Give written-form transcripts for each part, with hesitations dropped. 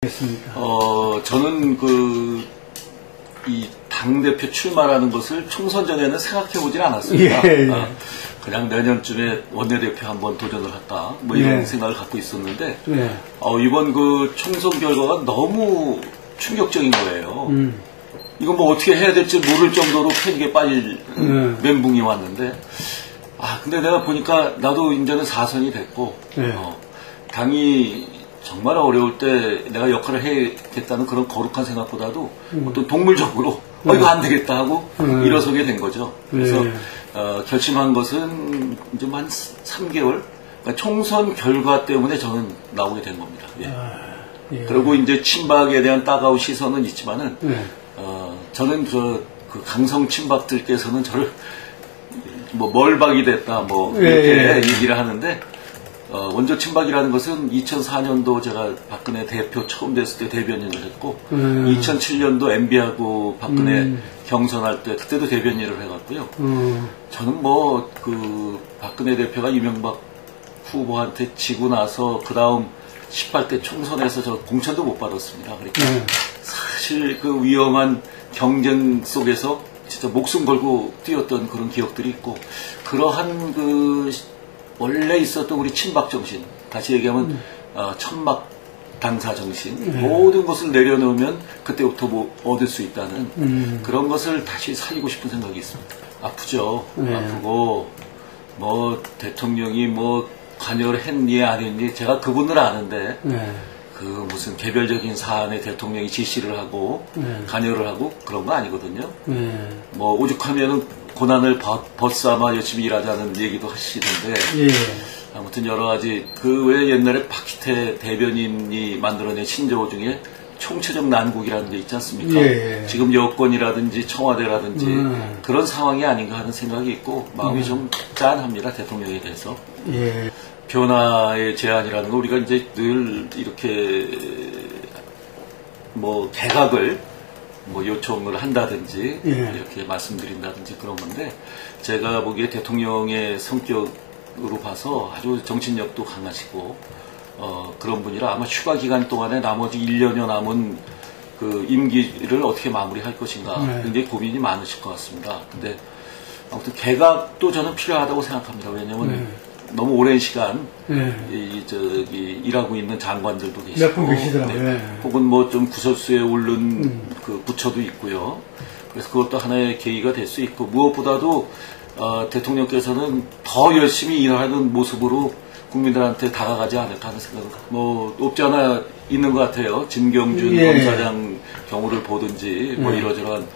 됐습니까? 저는 이 당대표 출마라는 것을 총선 전에는 생각해보진 않았습니다. 예. 그냥 내년쯤에 원내대표 한번 도전을 할까, 뭐 이런 생각을 갖고 있었는데, 이번 총선 결과가 너무 충격적인 거예요. 이건 뭐 어떻게 해야 될지 모를 정도로 패닉에 빠질 멘붕이 왔는데, 근데 내가 보니까 나도 이제는 4선이 됐고, 당이 정말 어려울 때 내가 역할을 해야겠다는 그런 거룩한 생각보다도 어떤 동물적으로 이거 안 되겠다 하고 일어서게 된 거죠. 그래서 결심한 것은 이제 한 3개월, 그러니까 총선 결과 때문에 저는 나오게 된 겁니다. 그리고 이제 친박에 대한 따가운 시선은 있지만은 저는 그 강성 친박들께서는 저를 뭐 멀박이 됐다 뭐 이렇게 얘기를 하는데, 원조 친박이라는 것은 2004년도 제가 박근혜 대표 처음 됐을 때 대변인을 했고, 2007년도 MB하고 박근혜 경선할 때 그때도 대변인을 해갔고요. 저는 뭐 박근혜 대표가 이명박 후보한테 지고 나서 그 다음 18대 총선에서 저 공천도 못 받았습니다. 그러니까 사실 그 위험한 경쟁 속에서 진짜 목숨 걸고 뛰었던 그런 기억들이 있고, 그러한 원래 있었던 우리 친박 정신, 다시 얘기하면 천막 당사 정신, 모든 것을 내려놓으면 그때부터 뭐 얻을 수 있다는 그런 것을 다시 살리고 싶은 생각이 있습니다. 아프죠. 아프고 뭐 대통령이 뭐 관여를 했니 안 했니, 제가 그분을 아는데 무슨 개별적인 사안에 대통령이 지시를 하고 관여를 하고 그런 거 아니거든요. 뭐 오죽하면은 고난을 벗삼아 열심히 일하자는 얘기도 하시던데, 아무튼 여러 가지 외 옛날에 박희태 대변인이 만들어낸 신조어 중에 총체적 난국이라는 게 있지 않습니까? 지금 여권이라든지 청와대라든지 그런 상황이 아닌가 하는 생각이 있고, 마음이 좀 짠합니다, 대통령에 대해서. 변화의 제안이라는 거, 우리가 이제 늘 이렇게 뭐 개각을 뭐 요청을 한다든지 이렇게 말씀드린다든지 그런 건데, 제가 보기에 대통령의 성격으로 봐서 아주 정신력도 강하시고 그런 분이라 아마 휴가 기간 동안에 나머지 1년여 남은 임기를 어떻게 마무리할 것인가 굉장히 고민이 많으실 것 같습니다. 근데 아무튼 개각도 저는 필요하다고 생각합니다. 왜냐하면 너무 오랜 시간 일하고 있는 장관들도 계시고, 몇 분 계시더라고요. 혹은 뭐 좀 구설수에 오른 부처도 있고요. 그래서 그것도 하나의 계기가 될 수 있고, 무엇보다도 대통령께서는 더 열심히 일하는 모습으로 국민들한테 다가가지 않을까 하는 생각은 뭐 없지 않아 있는 것 같아요. 진경준 검사장 경우를 보든지 뭐 이러저러한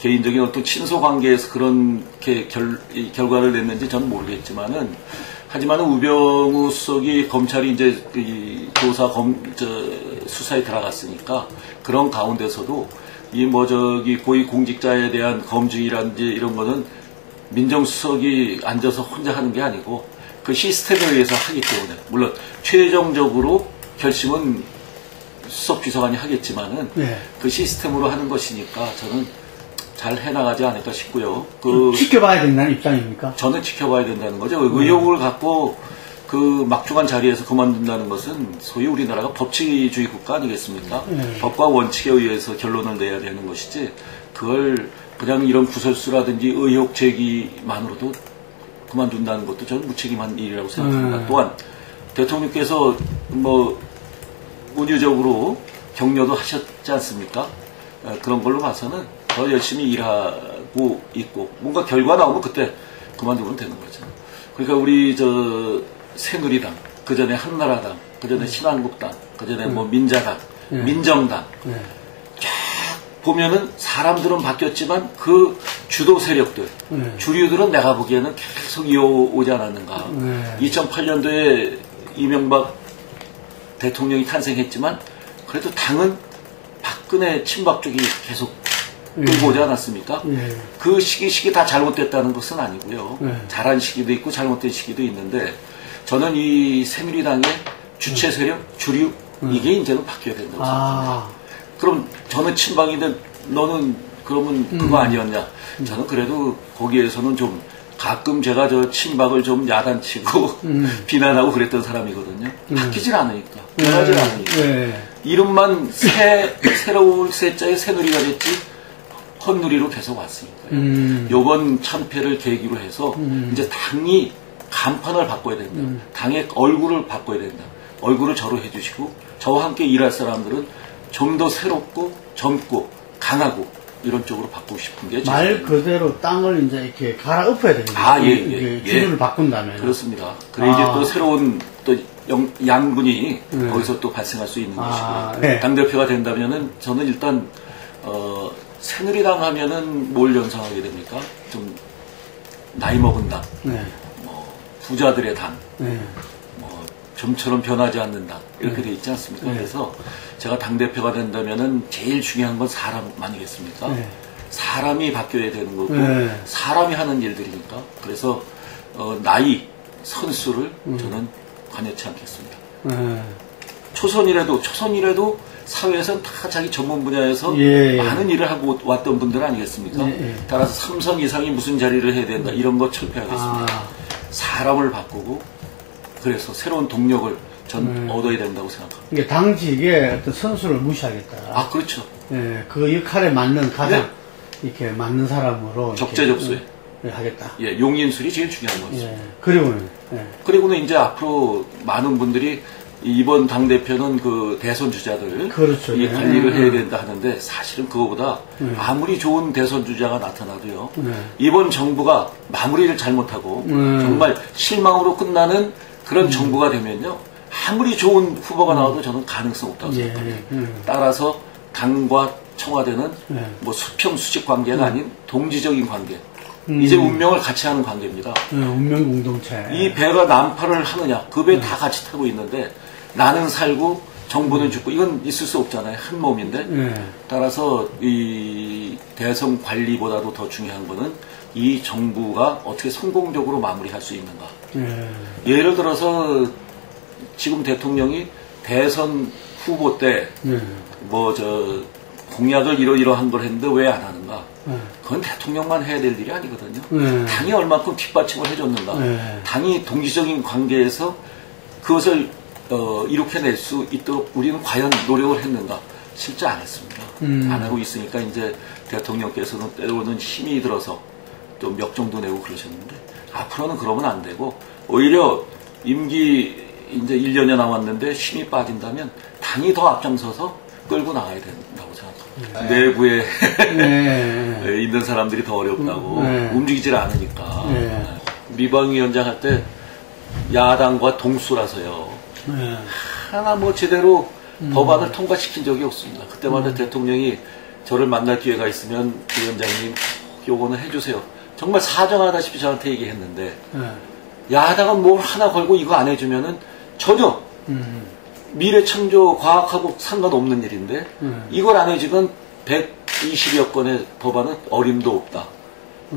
개인적인 어떤 친소 관계에서 그렇게 결과를 냈는지 저는 모르겠지만은, 하지만은 우병우 수석이 검찰이 이제 조사 수사에 들어갔으니까 그런 가운데서도 고위 공직자에 대한 검증이라든지 이런 거는 민정수석이 앉아서 혼자 하는 게 아니고 그 시스템에 의해서 하기 때문에, 물론 최종적으로 결심은 수석비서관이 하겠지만은 그 시스템으로 하는 것이니까 저는 잘 해나가지 않을까 싶고요. 지켜봐야 된다는 입장입니까? 저는 지켜봐야 된다는 거죠. 의혹을 갖고 막중한 자리에서 그만둔다는 것은 소위 우리나라가 법치주의 국가 아니겠습니까? 법과 원칙에 의해서 결론을 내야 되는 것이지, 그걸 그냥 이런 구설수라든지 의혹 제기만으로도 그만둔다는 것도 저는 무책임한 일이라고 생각합니다. 또한 대통령께서 뭐 운유적으로 격려도 하셨지 않습니까? 그런 걸로 봐서는 더 열심히 일하고 있고, 뭔가 결과 나오면 그때 그만두면 되는 거죠. 그러니까 우리 새누리당, 그 전에 한나라당, 그 전에 신한국당, 그 전에 뭐 민자당, 민정당, 쫙 보면은 사람들은 바뀌었지만 그 주도 세력들, 주류들은 내가 보기에는 계속 이어오지 않았는가. 2008년도에 이명박 대통령이 탄생했지만 그래도 당은 박근혜 친박 쪽이 계속 끌고 오지 않았습니까? 그 시기 다 잘못됐다는 것은 아니고요. 잘한 시기도 있고 잘못된 시기도 있는데, 저는 이 새누리당의 주체 세력, 주류, 이게 이제는 바뀌어야 된다고 생각합니다. 그럼 저는 친박인데 너는 그러면 그거 아니었냐? 저는 그래도 거기에서는 좀 가끔 제가 저 친박을 좀 야단치고 비난하고 그랬던 사람이거든요. 바뀌질 않으니까, 변하질 않으니까. 이름만 새로운 새자에 새누리가 됐지 헛누리로 계속 왔으니까요. 요번 참패를 계기로 해서 이제 당이 간판을 바꿔야 된다. 당의 얼굴을 바꿔야 된다. 얼굴을 저로 해주시고 저와 함께 일할 사람들은 좀 더 새롭고 젊고 강하고 이런 쪽으로 바꾸고 싶은 게 말 그대로 땅을 이제 이렇게 갈아엎어야 됩니다. 주류를 바꾼다면. 그렇습니다. 그래 이제 또 새로운 또 양분이 거기서 또 발생할 수 있는 것이고요. 당대표가 된다면은 저는 일단 새누리당 하면은 뭘 연상하게 됩니까? 좀 나이 먹은 당, 뭐 부자들의 당, 뭐 좀처럼 변하지 않는 당 이렇게 돼 있지 않습니까? 그래서 제가 당대표가 된다면은 제일 중요한 건 사람 아니겠습니까? 사람이 바뀌어야 되는 거고 사람이 하는 일들이니까 그래서 나이, 선수를 저는 관여치 않겠습니다. 초선이라도 사회에서는 다 자기 전문 분야에서 많은 일을 하고 왔던 분들 아니겠습니까? 따라서 삼성 이상이 무슨 자리를 해야 된다 이런 거 철폐하겠습니다. 사람을 바꾸고 그래서 새로운 동력을 전 얻어야 된다고 생각합니다. 그러니까 당직에 어떤 선수를 무시하겠다. 아, 그렇죠. 그 역할에 맞는 가장 이렇게 맞는 사람으로 적재적소에 하겠다. 용인술이 제일 중요한 거죠. 그리고는 이제 앞으로 많은 분들이 이번 당대표는 그 대선 주자들 그렇죠. 이 관리를 해야 된다 하는데 사실은 그거보다 아무리 좋은 대선 주자가 나타나도요. 이번 정부가 마무리를 잘못하고 정말 실망으로 끝나는 그런 정부가 되면요. 아무리 좋은 후보가 나와도 저는 가능성 없다고 생각합니다. 따라서 당과 청와대는 뭐 수평 수직 관계가 아닌 동지적인 관계. 이제 운명을 같이 하는 관계입니다. 운명 공동체. 이 배가 난파를 하느냐, 그 배 다 같이 타고 있는데 나는 살고 정부는 죽고 이건 있을 수 없잖아요. 한 몸인데. 따라서 이 대선 관리보다도 더 중요한 거는 이 정부가 어떻게 성공적으로 마무리할 수 있는가. 예를 들어서 지금 대통령이 대선 후보 때 뭐 공약을 이러이러한 걸 했는데 왜 안 하는가? 그건 대통령만 해야 될 일이 아니거든요. 당이 얼마큼 뒷받침을 해줬는가? 당이 동지적인 관계에서 그것을 이룩해낼 수 있도록 우리는 과연 노력을 했는가? 실제 안 했습니다. 안 하고 있으니까 이제 대통령께서는 때로는 힘이 들어서 또 멱정도 내고 그러셨는데 앞으로는 그러면 안 되고 오히려 임기 이제 1년이 남았는데 힘이 빠진다면 당이 더 앞장서서 끌고 나가야 된다고 생각합니다. 내부에 있는 사람들이 더 어렵다고 움직이질 않으니까 미방위원장 할 때 야당과 동수라서요. 하나 뭐 제대로 법안을 통과시킨 적이 없습니다. 그때마다 대통령이 저를 만날 기회가 있으면 위원장님 요거는 해주세요. 정말 사정하다시피 저한테 얘기했는데 야당은 뭘 하나 걸고 이거 안 해주면은 전혀 미래창조 과학하고 상관없는 일인데 이걸 안 해주면 120여 건의 법안은 어림도 없다.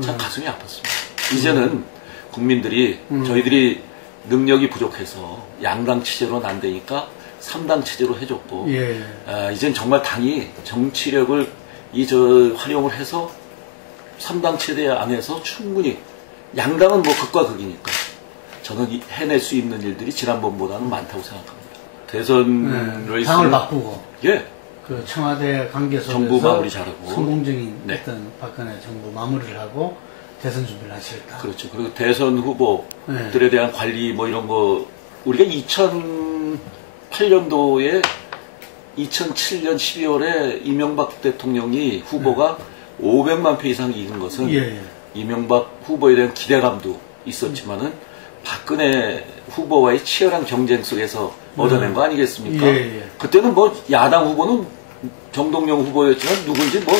참 가슴이 아팠습니다. 이제는 국민들이 저희들이 능력이 부족해서 양당 체제로는 안 되니까 3당 체제로 해줬고 이젠 정말 당이 정치력을 활용을 해서 3당 체제 안에서 충분히 양당은 뭐 극과 극이니까 저는 해낼 수 있는 일들이 지난번보다는 많다고 생각합니다. 대선 레이스 당을 바꾸고 그 청와대 관계에서 정부 마무리 잘하고 성공적인 어떤 박근혜 정부 마무리를 하고 대선 준비를 하시겠다. 그렇죠. 그리고 대선 후보들에 대한 관리 뭐 이런 거 우리가 2008년도에 2007년 12월에 이명박 대통령이 후보가 500만 표 이상 이긴 것은 이명박 후보에 대한 기대감도 있었지만은 박근혜 후보와의 치열한 경쟁 속에서 얻어낸 거 아니겠습니까? 그때는 뭐 야당 후보는 정동영 후보였지만 누군지 뭐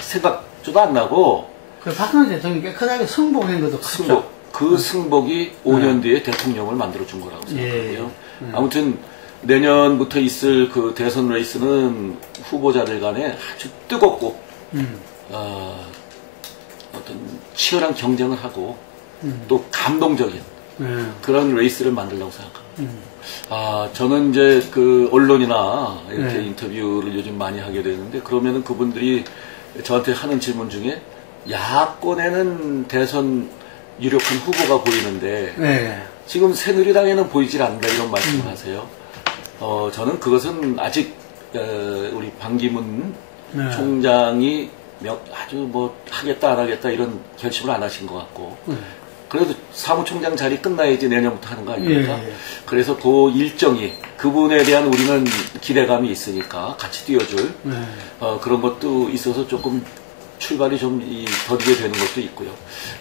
생각도 안 나고 그 박근혜 대통령이 깨끗하게 승복한 것도 컸죠. 그 승복이 5년 뒤에 대통령을 만들어준 거라고 생각하고요. 아무튼 내년부터 있을 그 대선 레이스는 후보자들 간에 아주 뜨겁고 어떤 치열한 경쟁을 하고 또 감동적인 그런 레이스를 만들려고 생각합니다. 저는 이제 그 언론이나 이렇게 인터뷰를 요즘 많이 하게 되는데 그러면은 그분들이 저한테 하는 질문 중에 야권에는 대선 유력한 후보가 보이는데 네. 지금 새누리당에는 보이질 않는다 이런 말씀을 하세요. 저는 그것은 아직 우리 반기문 네. 총장이 아주 뭐 하겠다 안 하겠다 이런 결심을 안 하신 것 같고 그래도 사무총장 자리 끝나야지 내년부터 하는 거 아닙니까? 예, 예. 그래서 그 일정이 그분에 대한 우리는 기대감이 있으니까 같이 뛰어줄 그런 것도 있어서 조금 출발이 좀 더디게 되는 것도 있고요.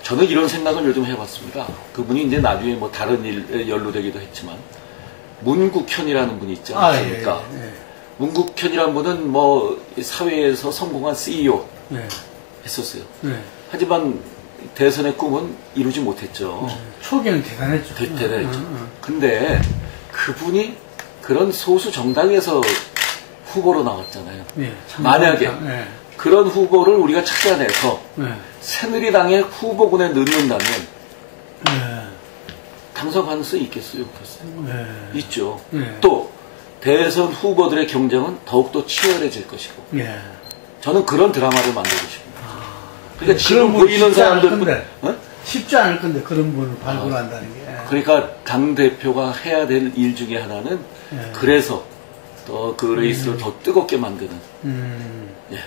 저는 이런 생각을 요즘 해봤습니다. 그분이 이제 나중에 뭐 다른 일에 연루되기도 했지만 문국현이라는 분이 있지 않습니까? 예, 예. 문국현이라는 분은 뭐 사회에서 성공한 CEO 네. 했었어요. 네. 하지만 대선의 꿈은 이루지 못했죠. 초기에는 대단했죠. 대단했죠. 근데 그분이 그런 소수 정당에서 후보로 나왔잖아요. 네, 만약에 네. 그런 후보를 우리가 찾아내서 네. 새누리당의 후보군에 넣는다면 네. 당선 가능성이 있겠어요? 없겠어요? 네. 있죠. 네. 또 대선 후보들의 경쟁은 더욱더 치열해질 것이고 네. 저는 그런 드라마를 만들고 싶습니다. 그러니까 그런 지금 분 보이는 쉽지 않을 사람들 건데. 쉽지 않을 건데 그런 분을 발굴한다는 게. 그러니까 당대표가 해야 될 일 중에 하나는 그래서 더 그 레이스를 더 뜨겁게 만드는 예.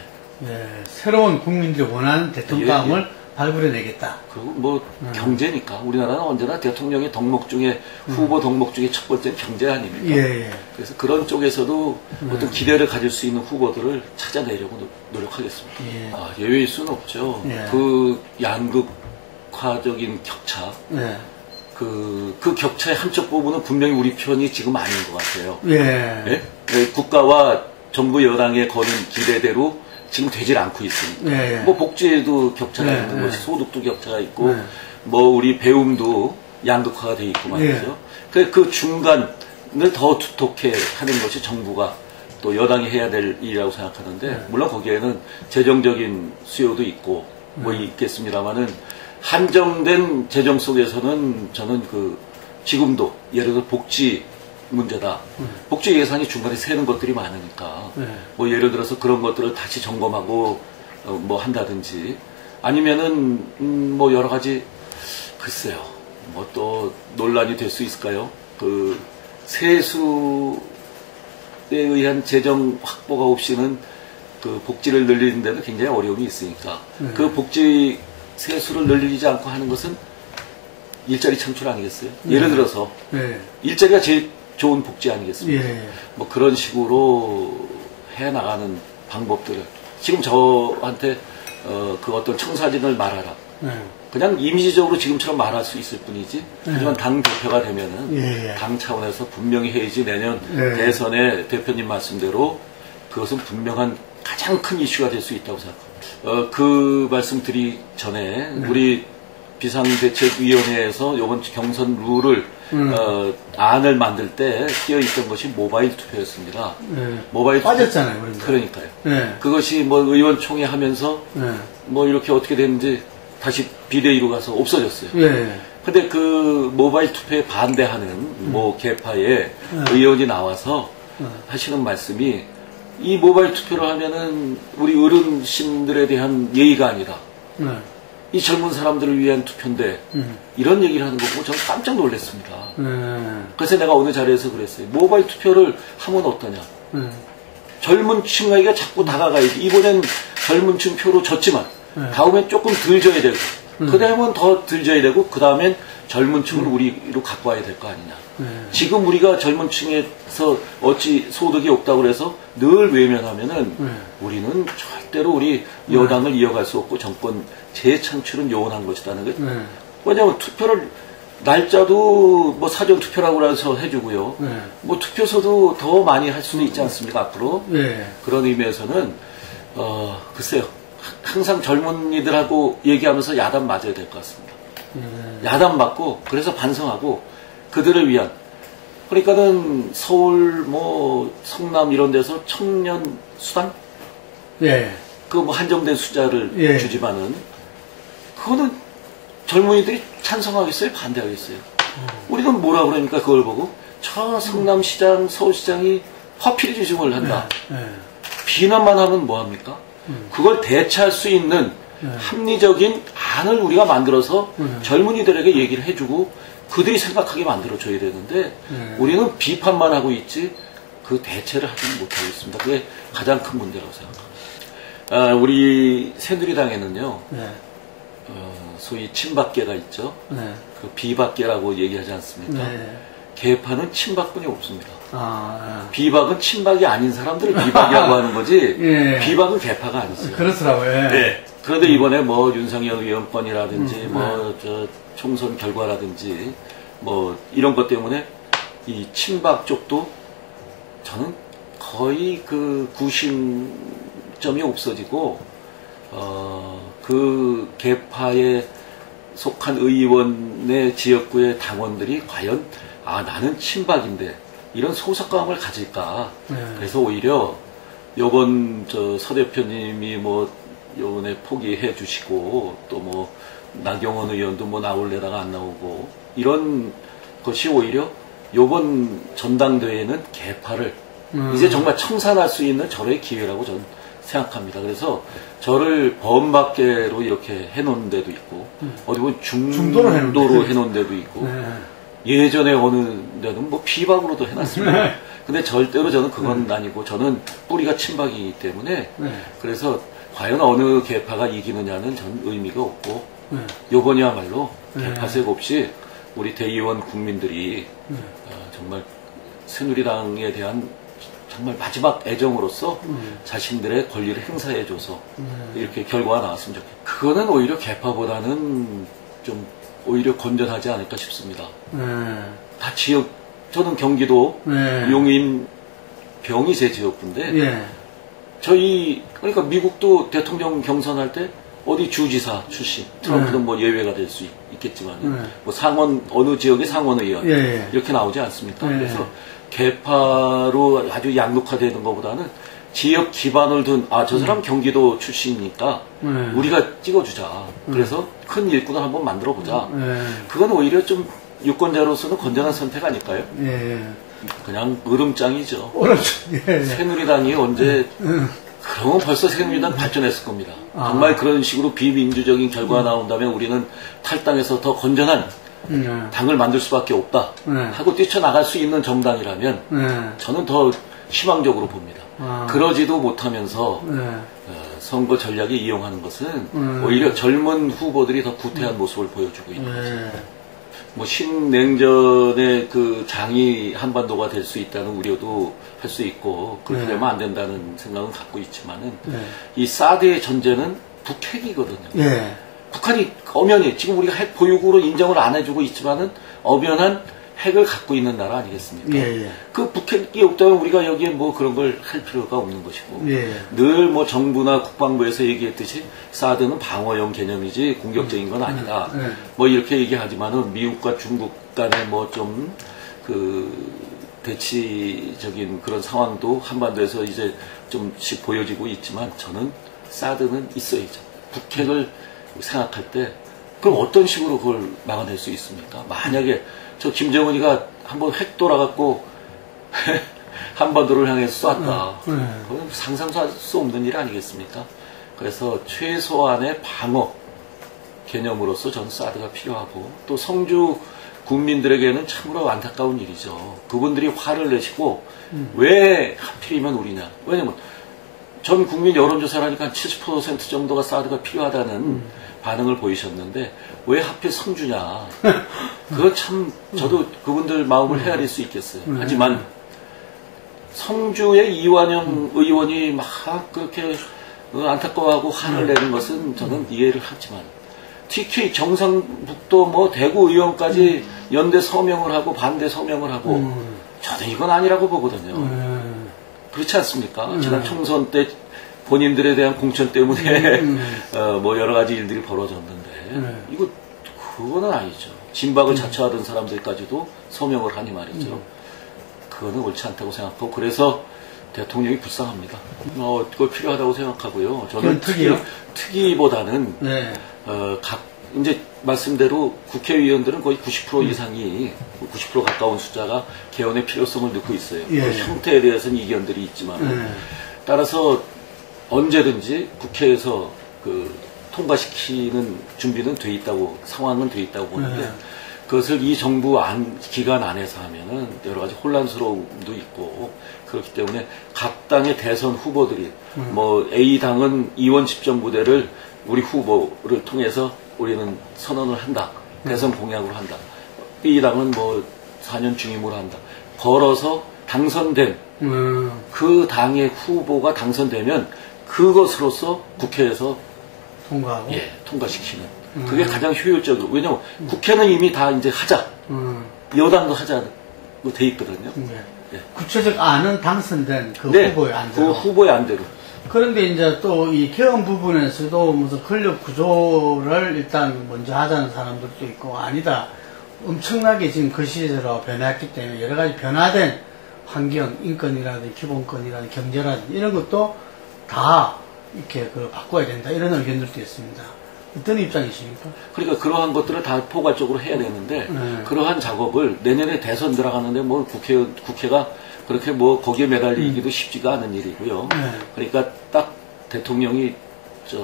예. 새로운 국민들이 원하는 대통령감을 발굴해내겠다. 그리고 뭐 경제니까 우리나라는 언제나 대통령의 덕목 중에 후보 덕목 중에 첫 번째는 경제 아닙니까? 예, 예. 그래서 그런 쪽에서도 어떤 기대를 가질 수 있는 후보들을 찾아내려고 노력하겠습니다. 예. 예외일 수는 없죠. 예. 그 양극화적인 격차, 예. 그 격차의 한쪽 부분은 분명히 우리 편이 지금 아닌 것 같아요. 예. 예? 국가와 정부 여당에 거는 기대대로 지금 되질 않고 있습니다. 예, 예. 뭐 복지에도 격차가 예, 있는 예. 것이 소득도 격차가 있고 예. 뭐 우리 배움도 양극화가 돼 있고 말이죠. 그 중간을 더 두텁게 하는 것이 정부가 또 여당이 해야 될 일이라고 생각하는데 물론 거기에는 재정적인 수요도 있고 뭐 있겠습니다만은 한정된 재정 속에서는 저는 지금도 예를 들어 복지 문제다. 복지 예산이 중간에 새는 것들이 많으니까 뭐 예를 들어서 그런 것들을 다시 점검하고 뭐 한다든지 아니면은 뭐 여러 가지 글쎄요. 뭐 또 논란이 될 수 있을까요? 그 세수에 의한 재정 확보가 없이는 그 복지를 늘리는 데도 굉장히 어려움이 있으니까 그 복지 세수를 늘리지 않고 하는 것은 일자리 창출 아니겠어요? 예를 들어서 일자리가 제일 좋은 복지 아니겠습니까? 뭐 그런 식으로 해나가는 방법들을 지금 저한테 그 어떤 청사진을 말하라. 그냥 이미지적으로 지금처럼 말할 수 있을 뿐이지. 하지만 당 대표가 되면은 당 차원에서 분명히 해야지 내년 대선에 대표님 말씀대로 그것은 분명한 가장 큰 이슈가 될 수 있다고 생각합니다. 그 말씀 드리기 전에 우리 비상대책위원회에서 이번 경선 룰을 안을 만들 때 끼어있던 것이 모바일 투표였습니다. 모바일 빠졌잖아요. 그러니까요. 그것이 뭐 의원총회 하면서 뭐 이렇게 어떻게 됐는지 다시 비대위로 가서 없어졌어요. 근데 그 모바일 투표에 반대하는 뭐 계파의 의원이 나와서 하시는 말씀이 이 모바일 투표를 하면은 우리 어르신들에 대한 예의가 아니라 이 젊은 사람들을 위한 투표인데 이런 얘기를 하는 거 보고 저는 깜짝 놀랐습니다. 그래서 내가 어느 자리에서 그랬어요. 모바일 투표를 하면 어떠냐. 젊은 층에게 자꾸 다가가야지. 이번엔 젊은 층 표로 졌지만 다음엔 조금 덜 져야 되고 그 다음엔 더 덜 져야 되고 그 다음엔 젊은 층을 우리로 갖고 와야 될 거 아니냐. 지금 우리가 젊은 층에서 어찌 소득이 없다고 그래서 늘 외면하면은 우리는 절대로 우리 여당을 이어갈 수 없고 정권 재창출은 요원한 것이라는 거예요. 왜냐하면 투표를 날짜도 뭐 사전 투표라고 해서 해주고요. 뭐 투표소도 더 많이 할 수도 있지 않습니까 앞으로. 그런 의미에서는 글쎄요. 항상 젊은이들하고 얘기하면서 야단 맞아야 될 것 같습니다. 야단 맞고 그래서 반성하고 그들을 위한 그러니까는 서울 뭐 성남 이런 데서 청년 수당 그 뭐 한정된 숫자를 주지만은 그거는 젊은이들이 찬성하겠어요? 반대하겠어요? 우리는 뭐라 그러니까 그걸 보고 저 성남시장, 서울시장이 화필 지중을 한다. 비난만 하면 뭐합니까? 그걸 대체할 수 있는 합리적인 안을 우리가 만들어서 젊은이들에게 얘기를 해주고 그들이 생각하게 만들어줘야 되는데 우리는 비판만 하고 있지 그 대체를 하지는 못하고 있습니다. 그게 가장 큰 문제라고 생각합니다. 우리 새누리당에는요, 소위 친박계가 있죠. 그 비박계라고 얘기하지 않습니까? 개파는 친박분이 없습니다. 비박은 친박이 아닌 사람들을 비박이라고 하는 거지, 비박은 개파가 아니죠. 그렇더라고요. 그런데 이번에 뭐 윤석열 의원권이라든지 저 총선 결과라든지 뭐 이런 것 때문에 이 친박 쪽도 저는 거의 그 구심점이 없어지고 그 개파에 속한 의원의 지역구의 당원들이 과연 나는 친박인데 이런 소속감을 가질까. 그래서 오히려 요번 서 대표님이 뭐 요번에 포기해 주시고 또 뭐 나경원 의원도 뭐 나올래다가 안 나오고 이런 것이 오히려 요번 전당대회는 개파를 이제 정말 청산할 수 있는 절호의 기회라고 저는 생각합니다. 그래서 저를 범박계로 이렇게 해놓은 데도 있고 어디 보면 중도로 해놓은 데도 있고 예전에 어느 데는 뭐 비박으로도 해놨습니다. 근데 절대로 저는 그건 아니고 저는 뿌리가 친박이기 때문에 그래서 과연 어느 개파가 이기느냐는 전 의미가 없고 요번이야말로 개파색 없이 우리 대의원 국민들이 정말 새누리당에 대한 정말 마지막 애정으로서 자신들의 권리를 행사해줘서 이렇게 결과가 나왔으면 좋겠어요. 그거는 오히려 개파보다는 좀 오히려 건전하지 않을까 싶습니다. 다 지역, 저는 경기도 용인 병이 제 지역구인데 그러니까 미국도 대통령 경선할 때 어디 주지사 출신, 트럼프는 뭐 예외가 될 수 있겠지만 뭐 상원, 어느 지역의 상원 의원 이렇게 나오지 않습니까? 그래서 개파로 아주 양극화되는 것보다는 지역 기반을 둔, 저 사람 경기도 출신이니까 우리가 찍어주자. 그래서 큰 일꾼을 한번 만들어보자. 그건 오히려 좀 유권자로서는 건전한 선택 아닐까요? 그냥 으름장이죠. 새누리당이 언제, 그러면 벌써 새누리당 발전했을 겁니다. 정말 그런 식으로 비민주적인 결과가 나온다면 우리는 탈당해서 더 건전한 당을 만들 수밖에 없다 하고 뛰쳐나갈 수 있는 정당이라면 저는 더 희망적으로 봅니다. 그러지도 못하면서 선거 전략에 이용하는 것은 오히려 젊은 후보들이 더 구태한 모습을 보여주고 있는 거죠. 뭐 신냉전의 그 장이 한반도가 될 수 있다는 우려도 할 수 있고 그렇게 되면 안 된다는 생각은 갖고 있지만은 이 사드의 전제는 북핵이거든요. 북한이 엄연히 지금 우리가 핵 보유국으로 인정을 안 해주고 있지만은 엄연한 핵을 갖고 있는 나라 아니겠습니까? 그 북핵이 없다면 우리가 여기에 뭐 그런 걸 할 필요가 없는 것이고 늘 뭐 정부나 국방부에서 얘기했듯이 사드는 방어용 개념이지 공격적인 건 아니다. 뭐 이렇게 얘기하지만은 미국과 중국 간에 뭐 좀 그 대치적인 그런 상황도 한반도에서 이제 좀씩 보여지고 있지만 저는 사드는 있어야죠. 북핵을 생각할 때 그럼 어떤 식으로 그걸 막아낼 수 있습니까? 만약에 저 김정은이가 한번 핵 돌아갖고 한반도를 향해 쐈다. 그건 상상할 수 없는 일 아니겠습니까? 그래서 최소한의 방어 개념으로서 전 사드가 필요하고 또 성주 국민들에게는 참으로 안타까운 일이죠. 그분들이 화를 내시고 왜 하필이면 우리냐. 왜냐면 전 국민 여론조사를 하니까 70% 정도가 사드가 필요하다는 반응을 보이셨는데 왜 하필 성주냐. 그거 참 저도 그분들 마음을 헤아릴 수 있겠어요. 하지만 성주의 이완영 의원이 막 그렇게 안타까워하고 화를 내는 것은 저는 이해를 하지만 특히 경상북도 뭐 대구 의원까지 연대 서명을 하고 반대 서명을 하고 저는 이건 아니라고 보거든요. 그렇지 않습니까? 지난 총선 때 본인들에 대한 공천 때문에 뭐 여러 가지 일들이 벌어졌는데 이거 그거는 아니죠. 진박을 자처하던 사람들까지도 서명을 하니 말이죠. 그거는 옳지 않다고 생각하고 그래서 대통령이 불쌍합니다. 그거 필요하다고 생각하고요. 저는 특위보다는 이제 말씀대로 국회의원들은 거의 90% 이상이 90% 가까운 숫자가 개헌의 필요성을 느끼고 있어요. 그 형태에 대해서는 이견들이 있지만 따라서 언제든지 국회에서 그 통과시키는 준비는 돼 있다고, 상황은 돼 있다고 보는데, 그것을 이 정부 기간 안에서 하면은 여러 가지 혼란스러움도 있고, 그렇기 때문에 각 당의 대선 후보들이, 뭐 A당은 의원 집전부대를 우리 후보를 통해서 우리는 선언을 한다. 대선 공약으로 한다. B당은 뭐 4년 중임으로 한다. 걸어서 당선된 그 당의 후보가 당선되면 그것으로서 국회에서 통과하고? 예, 통과시키는. 그게 가장 효율적이고. 왜냐면 국회는 이미 다 이제 하자. 여당도 하자고 돼 있거든요. 예. 구체적 안은 당선된 그 네, 후보의 안대로. 그 후보의 안대로. 그런데 이제 또 이 개헌 부분에서도 무슨 권력 구조를 일단 먼저 하자는 사람들도 있고, 아니다. 엄청나게 지금 그 시대로 변했기 때문에 여러 가지 변화된 환경, 인권이라든지 기본권이라든지 경제라든지 이런 것도 다 이렇게 바꿔야 된다. 이런 의견들도 있습니다. 어떤 입장이십니까? 그러니까 그러한 것들을 다 포괄적으로 해야 되는데, 그러한 작업을 내년에 대선 들어가는데 뭐 국회가 그렇게 뭐 거기에 매달리기도 쉽지가 않은 일이고요. 그러니까 딱 대통령이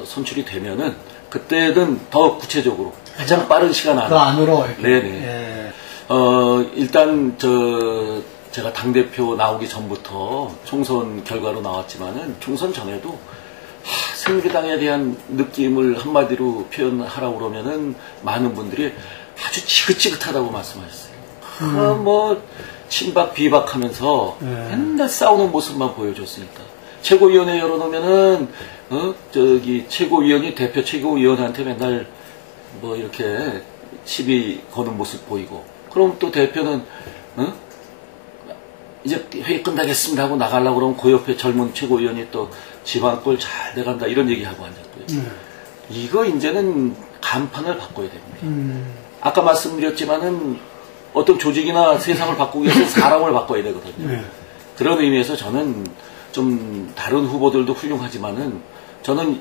선출이 되면은 그때는 더 구체적으로 가장 빠른 시간 안에 그 안으로 이렇게. 네네. 예. 일단 제가 당대표 나오기 전부터 총선 결과로 나왔지만은 총선 전에도 새누리당에 대한 느낌을 한마디로 표현하라고 그러면은 많은 분들이 아주 지긋지긋하다고 말씀하셨어요. 뭐 친박 비박하면서 맨날 싸우는 모습만 보여줬으니까. 최고위원회 열어놓으면은 최고위원이 대표 최고위원한테 맨날 뭐 이렇게 시비 거는 모습 보이고, 그럼 또 대표는 이제 회의 끝나겠습니다 하고 나가려고 그러면 그 옆에 젊은 최고위원이 또 집안 꼴 잘 돼간다 이런 얘기하고 앉았고요. 이거 이제는 간판을 바꿔야 됩니다. 아까 말씀드렸지만은 어떤 조직이나 세상을 바꾸기 위해서 사람을 바꿔야 되거든요. 그런 의미에서 저는 좀 다른 후보들도 훌륭하지만은 저는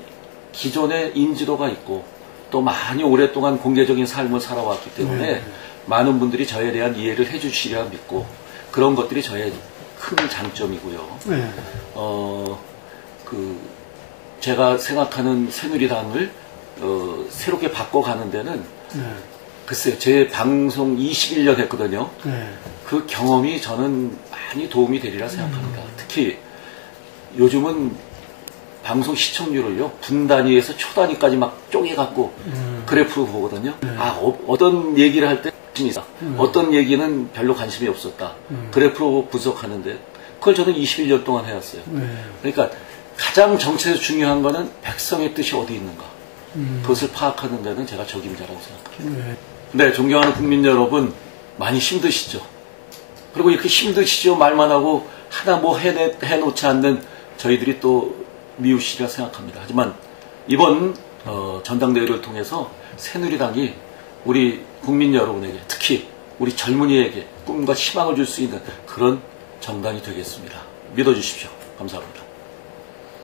기존에 인지도가 있고 또 많이 오랫동안 공개적인 삶을 살아왔기 때문에 많은 분들이 저에 대한 이해를 해주시리라 믿고, 그런 것들이 저의 큰 장점이고요. 제가 생각하는 새누리당을 새롭게 바꿔가는 데는 글쎄요, 제 방송 21년 했거든요. 그 경험이 저는 많이 도움이 되리라 생각합니다. 특히 요즘은 방송 시청률을요, 분 단위에서 초 단위까지 막 쪼개갖고 그래프로 보거든요. 어떤 얘기를 할 때 있다. 어떤 얘기는 별로 관심이 없었다. 그래프로 분석하는데 그걸 저는 21년 동안 해왔어요. 그러니까 가장 정치에서 중요한 거는 백성의 뜻이 어디 있는가. 그것을 파악하는 데는 제가 적임자라고 생각합니다. 네, 존경하는 국민 여러분, 많이 힘드시죠? 그리고 이렇게 힘드시죠? 말만 하고 하나 뭐 해놓지 않는 저희들이 또 미우시리라 생각합니다. 하지만 이번 전당대회를 통해서 새누리당이 우리 국민 여러분에게, 특히 우리 젊은이에게 꿈과 희망을 줄 수 있는 그런 정당이 되겠습니다. 믿어주십시오. 감사합니다.